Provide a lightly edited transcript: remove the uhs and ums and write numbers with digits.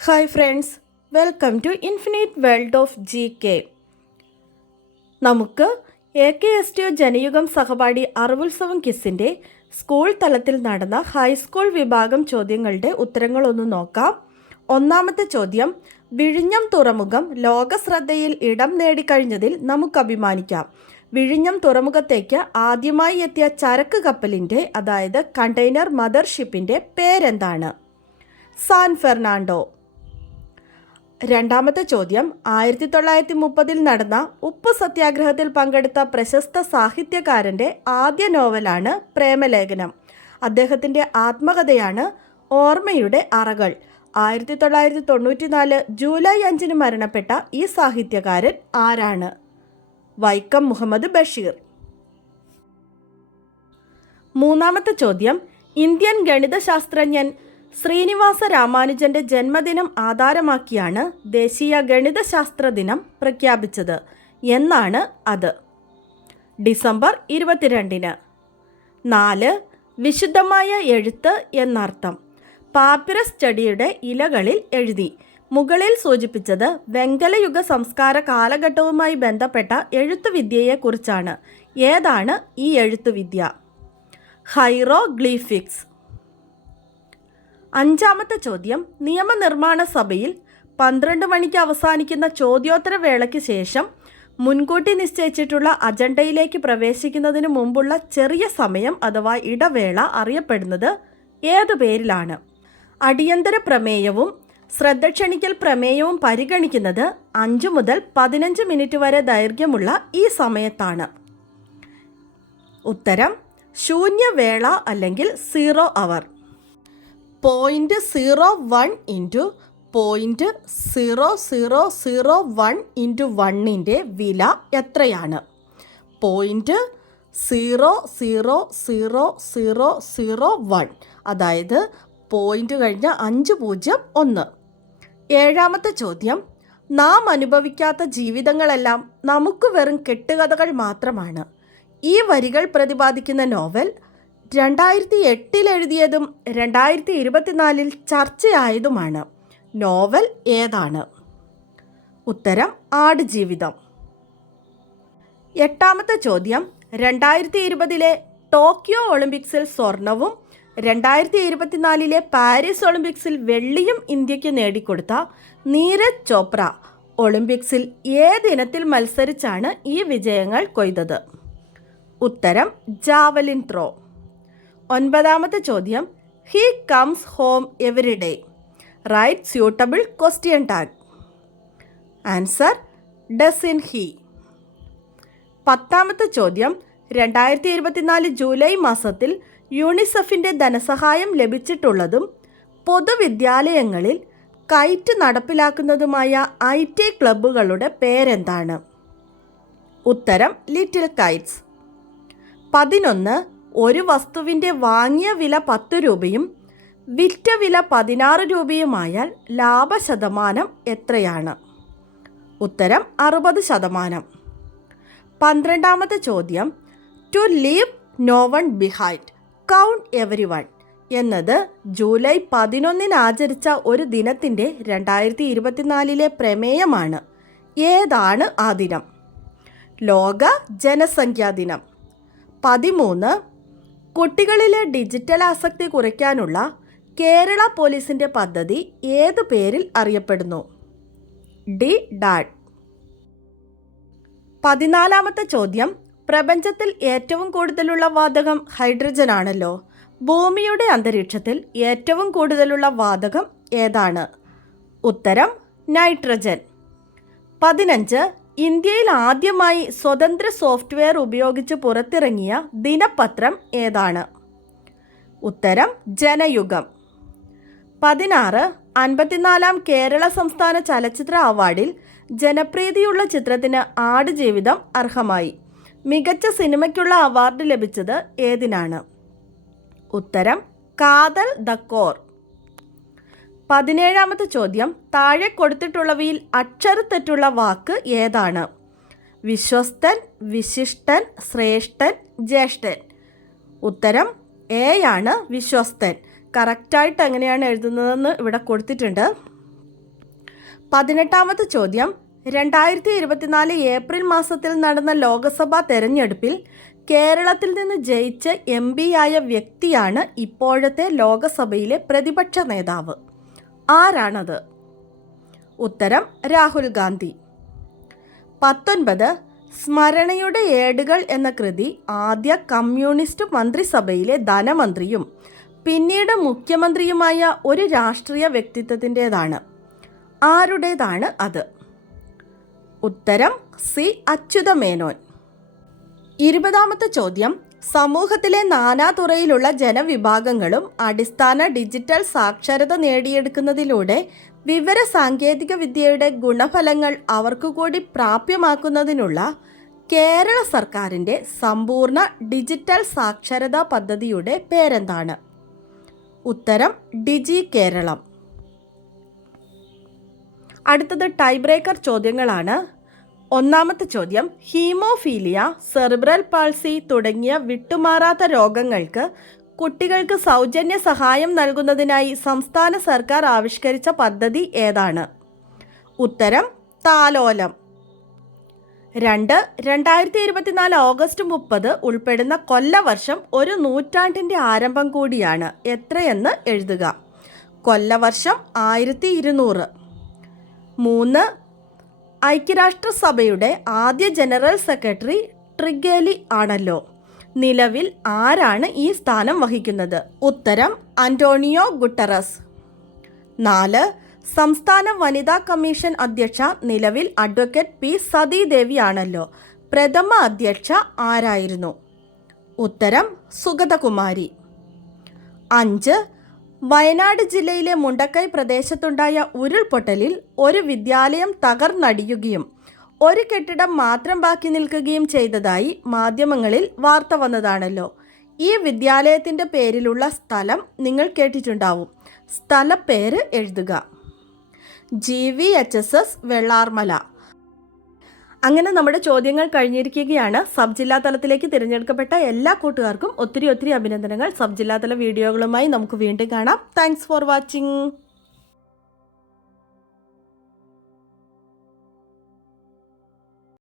Hi friends, welcome to infinite world of GK. നമുക്ക് AKSTO Janayugom സഹപാഠി അറിവുത്സവം ക്വിസിൻ്റെ സ്കൂൾ തലത്തിൽ നടന്ന ഹൈസ്കൂൾ വിഭാഗം ചോദ്യങ്ങളുടെ ഉത്തരങ്ങളൊന്ന് നോക്കാം. ഒന്നാമത്തെ ചോദ്യം, വിഴിഞ്ഞം തുറമുഖം ലോകശ്രദ്ധയിൽ ഇടം നേടിക്കഴിഞ്ഞതിൽ നമുക്ക് അഭിമാനിക്കാം. വിഴിഞ്ഞം തുറമുഖത്തേക്ക് ആദ്യമായി എത്തിയ ചരക്ക് കപ്പലിൻ്റെ, അതായത് കണ്ടെയ്നർ മദർഷിപ്പിൻ്റെ പേരെന്താണ്? San Fernando. രണ്ടാമത്തെ ചോദ്യം, 1930 നടന്ന ഉപ്പു സത്യാഗ്രഹത്തിൽ പങ്കെടുത്ത പ്രശസ്ത സാഹിത്യകാരൻ്റെ ആദ്യ നോവലാണ് പ്രേമലേഖനം. അദ്ദേഹത്തിൻ്റെ ആത്മകഥയാണ് ഓർമ്മയുടെ അറകൾ. 1994 ജൂലൈ 5 മരണപ്പെട്ട ഈ സാഹിത്യകാരൻ ആരാണ്? വൈക്കം മുഹമ്മദ് ബഷീർ. മൂന്നാമത്തെ ചോദ്യം, ഇന്ത്യൻ ഗണിതശാസ്ത്രജ്ഞൻ ശ്രീനിവാസ രാമാനുജൻ്റെ ജന്മദിനം ആധാരമാക്കിയാണ് ദേശീയ ഗണിതശാസ്ത്ര ദിനം പ്രഖ്യാപിച്ചത്. എന്നാണ് അത്? ഡിസംബർ 22. 4. വിശുദ്ധമായ എഴുത്ത് എന്നർത്ഥം. പാപ്പിറസ് ചെടിയുടെ ഇലകളിൽ എഴുതി. മുകളിൽ സൂചിപ്പിച്ചത് വെങ്കലയുഗ സംസ്കാര കാലഘട്ടവുമായി ബന്ധപ്പെട്ട എഴുത്തുവിദ്യയെക്കുറിച്ചാണ്. ഏതാണ് ഈ എഴുത്തുവിദ്യ? ഹൈറോഗ്ലിഫിക്സ്. അഞ്ചാമത്തെ ചോദ്യം, നിയമനിർമ്മാണ സഭയിൽ 12 മണിക്ക് അവസാനിക്കുന്ന ചോദ്യോത്തര വേളയ്ക്ക് ശേഷം മുൻകൂട്ടി നിശ്ചയിച്ചിട്ടുള്ള അജണ്ടയിലേക്ക് പ്രവേശിക്കുന്നതിന് മുമ്പുള്ള ചെറിയ സമയം അഥവാ ഇടവേള അറിയപ്പെടുന്നത് ഏതു പേരിലാണ്? അടിയന്തര പ്രമേയവും ശ്രദ്ധ ക്ഷണിക്കൽ പ്രമേയവും പരിഗണിക്കുന്നത് 5 മുതൽ 15 മിനിറ്റ് വരെ ദൈർഘ്യമുള്ള ഈ സമയത്താണ്. ഉത്തരം ശൂന്യവേള അല്ലെങ്കിൽ 0 അവർ. 0.01 ഇൻറ്റു 0.0001 ഇൻറ്റു 1ൻ്റെ വില എത്രയാണ്? 0.00001, അതായത് പോയിൻ്റ് കഴിഞ്ഞ 501. ഏഴാമത്തെ ചോദ്യം, നാം അനുഭവിക്കാത്ത ജീവിതങ്ങളെല്ലാം നമുക്ക് വെറും കെട്ടുകഥകൾ മാത്രമാണ്. ഈ വരികൾ പ്രതിപാദിക്കുന്ന നോവൽ 2008 എഴുതിയതും 2024 ചർച്ചയായതുമാണ്. നോവൽ ഏതാണ്? ഉത്തരം ആടുജീവിതം. എട്ടാമത്തെ ചോദ്യം, 2020 ടോക്കിയോ ഒളിമ്പിക്സിൽ സ്വർണവും 2024 പാരീസ് ഒളിമ്പിക്സിൽ വെള്ളിയും ഇന്ത്യക്ക് നേടിക്കൊടുത്ത നീരജ് ചോപ്ര ഒളിമ്പിക്സിൽ ഏതിനത്തിൽ മത്സരിച്ചാണ് ഈ വിജയങ്ങൾ കൊയ്തത്? ഉത്തരം ജാവലിൻ ത്രോ. ഒൻപതാമത്തെ ചോദ്യം, he comes home every day. Right suitable question tag. Answer doesn't he. പത്താമത്തെ ചോദ്യം, 2024 ജൂലൈ മാസത്തിൽ യൂണിസെഫിൻ്റെ ധനസഹായം ലഭിച്ചിട്ടുള്ളതും പൊതുവിദ്യാലയങ്ങളിൽ കൈറ്റ് നടപ്പിലാക്കുന്നതുമായ IT ക്ലബ്ബുകളുടെ പേരെന്താണ്? ഉത്തരം ലിറ്റിൽ കൈറ്റ്സ്. 11. ഒരു വസ്തുവിൻ്റെ വാങ്ങിയ വില 10 രൂപയും വിറ്റ വില 16 രൂപയുമായാൽ ലാഭശതമാനം എത്രയാണ്? ഉത്തരം 60%. 12ാമത്തെ ചോദ്യം, to leave no one behind, count every one എന്നത് ജൂലൈ 11 ആചരിച്ച ഒരു ദിനത്തിൻ്റെ 2024 പ്രമേയമാണ്. ഏതാണ് ആ ദിനം? ലോക ജനസംഖ്യാ ദിനം. 13. കുട്ടികളിലെ ഡിജിറ്റൽ ആസക്തി കുറയ്ക്കാനുള്ള കേരള പോലീസിൻ്റെ പദ്ധതി ഏതു പേരിൽ അറിയപ്പെടുന്നു? DAD. 14ാമത്തെ ചോദ്യം, പ്രപഞ്ചത്തിൽ ഏറ്റവും കൂടുതലുള്ള വാതകം ഹൈഡ്രജൻ ആണല്ലോ. ഭൂമിയുടെ അന്തരീക്ഷത്തിൽ ഏറ്റവും കൂടുതലുള്ള വാതകം ഏതാണ്? ഉത്തരം നൈട്രജൻ. 15. ഇന്ത്യയിൽ ആദ്യമായി സ്വതന്ത്ര സോഫ്റ്റ്വെയർ ഉപയോഗിച്ച് പുറത്തിറങ്ങിയ ദിനപത്രം ഏതാണ്? ഉത്തരം ജനയുഗം. 16. 54ാം കേരള സംസ്ഥാന ചലച്ചിത്ര അവാർഡിൽ ജനപ്രീതിയുള്ള ചിത്രത്തിന് ആടുജീവിതം അർഹമായി. മികച്ച സിനിമയ്ക്കുള്ള അവാർഡ് ലഭിച്ചത് ഏതിനാണ്? ഉത്തരം കാതൽ ദ കോർ. 17ാമത്തെ ചോദ്യം, താഴെ കൊടുത്തിട്ടുള്ളവയിൽ അക്ഷരത്തെറ്റുള്ള വാക്ക് ഏതാണ്? വിശ്വസ്തൻ, വിശിഷ്ടൻ, ശ്രേഷ്ഠൻ, ജ്യേഷ്ഠൻ. ഉത്തരം എ ആണ് വിശ്വസ്തൻ. കറക്റ്റായിട്ട് എങ്ങനെയാണ് എഴുതുന്നതെന്ന് ഇവിടെ കൊടുത്തിട്ടുണ്ട്. 18ാമത്തെ ചോദ്യം, 2024 ഏപ്രിൽ മാസത്തിൽ നടന്ന ലോക്സഭാ തെരഞ്ഞെടുപ്പിൽ കേരളത്തിൽ നിന്ന് ജയിച്ച MP ആയ വ്യക്തിയാണ് ഇപ്പോഴത്തെ ലോക്സഭയിലെ പ്രതിപക്ഷ നേതാവ്. ആരാണത്? ഉത്തരം രാഹുൽ ഗാന്ധി. 19 സ്മരണയുടെ ഏടുകൾ എന്ന കൃതി ആദ്യ കമ്മ്യൂണിസ്റ്റ് മന്ത്രിസഭയിലെ ധനമന്ത്രിയും പിന്നീട് മുഖ്യമന്ത്രിയുമായ ഒരു രാഷ്ട്രീയ വ്യക്തിത്വത്തിൻ്റെതാണ്. ആരുടേതാണ് അത്? ഉത്തരം C. അച്യുതമേനോൻ. 20ാമത്തെ ചോദ്യം, സമൂഹത്തിലെ നാനാതുറയിലുള്ള ജനവിഭാഗങ്ങളും അടിസ്ഥാന ഡിജിറ്റൽ സാക്ഷരത നേടിയെടുക്കുന്നതിലൂടെ വിവര സാങ്കേതിക വിദ്യയുടെ ഗുണഫലങ്ങൾ അവർക്കു കൂടി പ്രാപ്യമാക്കുന്നതിനുള്ള കേരള സർക്കാരിൻ്റെ സമ്പൂർണ്ണ ഡിജിറ്റൽ സാക്ഷരതാ പദ്ധതിയുടെ പേരെന്താണ്? ഉത്തരം ഡിജി കേരളം. അടുത്തത് ടൈ ബ്രേക്കർ ചോദ്യങ്ങളാണ്. 1ാമത്തെ ചോദ്യം, ഹീമോഫീലിയ, സെറിബ്രൽ പാൾസി തുടങ്ങിയ വിട്ടുമാറാത്ത രോഗങ്ങൾക്ക് കുട്ടികൾക്ക് സൗജന്യ സഹായം നൽകുന്നതിനായി സംസ്ഥാന സർക്കാർ ആവിഷ്കരിച്ച പദ്ധതി ഏതാണ്? ഉത്തരം താലോലം. 2 2024 ഓഗസ്റ്റ് 30 ഉൾപ്പെടുന്ന കൊല്ലവർഷം ഒരു നൂറ്റാണ്ടിൻ്റെ ആരംഭം കൂടിയാണ്. എത്രയെന്ന് എഴുതുക. കൊല്ലവർഷം 1200. 3 ഐക്യരാഷ്ട്രസഭയുടെ ആദ്യ ജനറൽ സെക്രട്ടറി ട്രിഗേലി ആണല്ലോ. നിലവിൽ ആരാണ് ഈ സ്ഥാനം വഹിക്കുന്നത്? ഉത്തരം അന്റോണിയോ ഗുട്ടറസ്. 4 സംസ്ഥാന വനിതാ കമ്മീഷൻ അധ്യക്ഷ നിലവിൽ അഡ്വക്കേറ്റ് P. സതീദേവി ആണല്ലോ. പ്രഥമ അധ്യക്ഷ ആരായിരുന്നു? ഉത്തരം സുഗതകുമാരി. 5 വയനാട് ജില്ലയിലെ മുണ്ടക്കൈ പ്രദേശത്തുണ്ടായ ഉരുൾപൊട്ടലിൽ ഒരു വിദ്യാലയം തകർന്നടിയുകയും ഒരു കെട്ടിടം മാത്രം ബാക്കി നിൽക്കുകയും ചെയ്തതായി മാധ്യമങ്ങളിൽ വാർത്ത വന്നതാണല്ലോ. ഈ വിദ്യാലയത്തിൻ്റെ പേരിലുള്ള സ്ഥലം നിങ്ങൾ കേട്ടിട്ടുണ്ടാവും. സ്ഥലപ്പേര് എഴുതുക. GVHSS വെള്ളാർമല. അങ്ങനെ നമ്മുടെ ചോദ്യങ്ങൾ കഴിഞ്ഞിരിക്കുകയാണ്. സബ് ജില്ലാ തലത്തിലേക്ക് തിരഞ്ഞെടുക്കപ്പെട്ട എല്ലാ കൂട്ടുകാർക്കും ഒത്തിരി അഭിനന്ദനങ്ങൾ. സബ് ജില്ലാതല വീഡിയോകളുമായി നമുക്ക് വീണ്ടും കാണാം. Thanks for watching.